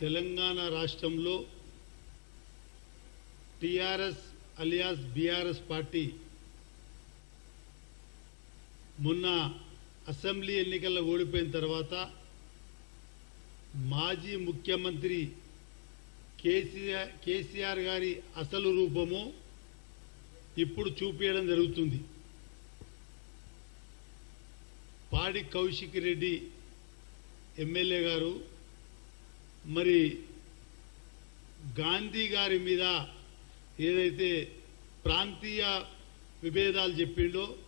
తెలంగాణ రాష్ట్రంలో TRS alias BRS party మొన్న assembly ఎన్నికల్లో ఓడిపోయిన తర్వాత మాజీ ముఖ్యమంత్రి కేసీఆర్ కేసీఆర్ గారి అసలు రూపము ఇప్పుడు చూపించడం జరుగుతుంది. పాడి కౌశిక్ రెడ్డి ఎమ్మెల్యే గారు మరి గాంధీ గారి మీద ఏదైతే ప్రాంతీయ విభేదాలు చెప్పిండో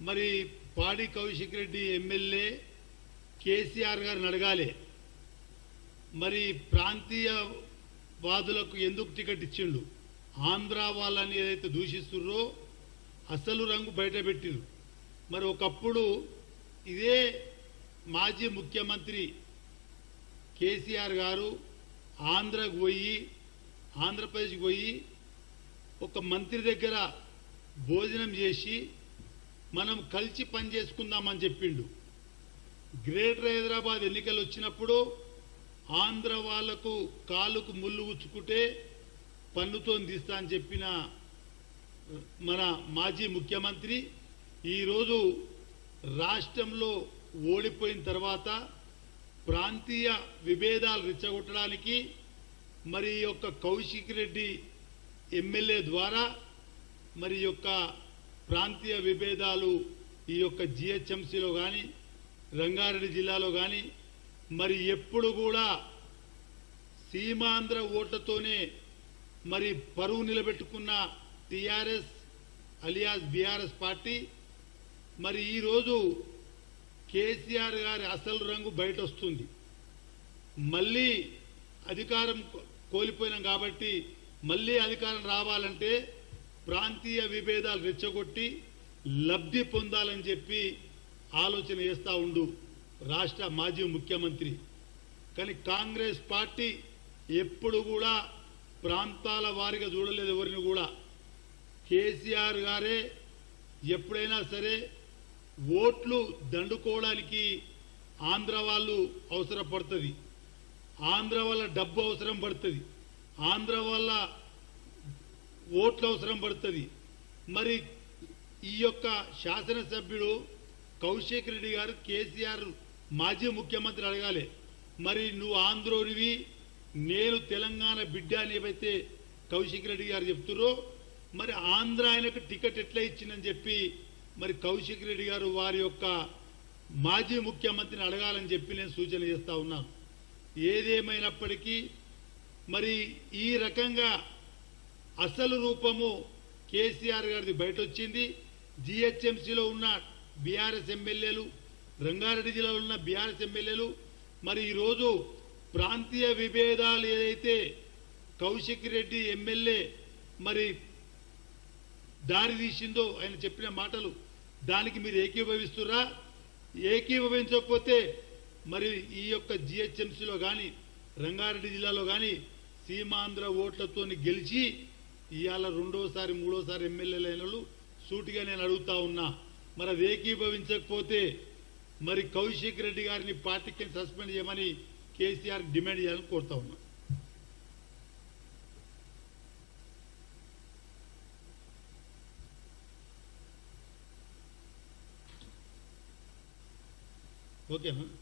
మరి పాడి కౌశిక్ రెడ్డి ఎమ్మెల్యే కేసీఆర్ గారిని అడగాలి. మరి ప్రాంతీయ వాదులకు ఎందుకు టికెట్ ఇచ్చిండు? ఆంధ్ర వాళ్ళని ఏదైతే దూషిస్తుర్రో అసలు రంగు బయటపెట్టిరు మరి ఒకప్పుడు ఇదే మాజీ ముఖ్యమంత్రి కేసీఆర్ గారు ఆంధ్రకు పోయి ఆంధ్రప్రదేశ్కి పోయి ఒక మంత్రి దగ్గర భోజనం చేసి మనం కలిసి పని చేసుకుందామని చెప్పిండు. గ్రేటర్ హైదరాబాద్ ఎన్నికలు వచ్చినప్పుడు ఆంధ్ర వాళ్ళకు కాలుకు ముళ్ళు ఉచ్చుకుంటే పన్నుతో తీస్తా అని చెప్పిన మన మాజీ ముఖ్యమంత్రి ఈరోజు రాష్ట్రంలో ఓడిపోయిన తర్వాత ప్రాంతీయ విభేదాలు రెచ్చగొట్టడానికి మరి ఈ యొక్క కౌశిక్ రెడ్డి ఎమ్మెల్యే ద్వారా మరి యొక్క ప్రాంతీయ విభేదాలు ఈ యొక్క జిహెచ్ఎంసీలో కానీ రంగారెడ్డి జిల్లాలో కానీ మరి ఎప్పుడు కూడా సీమాంధ్ర ఓట్లతోనే మరి పరువు నిలబెట్టుకున్న టీఆర్ఎస్ అలియాస్ బీఆర్ఎస్ పార్టీ మరి ఈరోజు కేసీఆర్ గారి అసలు రంగు బయట వస్తుంది మళ్ళీ అధికారం కోల్పోయినాం కాబట్టి మళ్ళీ అధికారం రావాలంటే ప్రాంతీయ విభేదాలు రెచ్చగొట్టి లబ్ధి పొందాలని చెప్పి ఆలోచన చేస్తూ ఉండు రాష్ట్ర మాజీ ముఖ్యమంత్రి. కానీ కాంగ్రెస్ పార్టీ ఎప్పుడు కూడా ప్రాంతాల వారిగా చూడలేదు ఎవరిని కూడా. కేసీఆర్ గారే ఎప్పుడైనా సరే ఓట్లు దండుకోవడానికి ఆంధ్ర వాళ్ళు అవసరపడుతుంది. ఆంధ్ర వల్ల డబ్బు అవసరం పడుతుంది. ఆంధ్ర వల్ల ఓట్లు అవసరం పడుతుంది. మరి ఈ యొక్క శాసనసభ్యుడు కౌశిక్ రెడ్డి గారు కేసీఆర్ మాజీ ముఖ్యమంత్రి అడగాలి. మరి నువ్వు ఆంధ్రోనివి నేను తెలంగాణ బిడ్డ అని ఏవైతే కౌశిక్ రెడ్డి గారు చెప్తుర్రో మరి ఆంధ్ర ఆయనకు టికెట్ ఎట్లా ఇచ్చిందని చెప్పి మరి కౌశిక్ రెడ్డి గారు వారి యొక్క మాజీ ముఖ్యమంత్రిని అడగాలని చెప్పి నేను సూచన చేస్తా ఉన్నాను ఏదేమైనప్పటికీ మరి ఈ రకంగా అసలు రూపము కేసీఆర్ గారిది బయట వచ్చింది జిహెచ్ఎంసీలో ఉన్న బీఆర్ఎస్ ఎమ్మెల్యేలు రంగారెడ్డి జిల్లాలో ఉన్న బీఆర్ఎస్ ఎమ్మెల్యేలు మరి ఈరోజు ప్రాంతీయ విభేదాలు ఏదైతే కౌశిక్ రెడ్డి ఎమ్మెల్యే మరి దారి తీసిందో ఆయన చెప్పిన మాటలు. దానికి మీరు ఏకీభవిస్తురా ఏకీభవించకపోతే మరి ఈ యొక్క జిహెచ్ఎంసీలో కానీ రంగారెడ్డి జిల్లాలో కానీ సీమాంధ్ర ఓట్లతో గెలిచి ఇవాళ రెండోసారి మూడోసారి ఎమ్మెల్యేలు అయిన సూటిగా నేను అడుగుతా ఉన్నా. మరి అది ఏకీభవించకపోతే మరి కౌశిక్ రెడ్డి గారిని పార్టీకి సస్పెండ్ చేయమని కేసీఆర్ డిమాండ్ చేయాలని కోరుతా ఉన్నా. Okay ma'am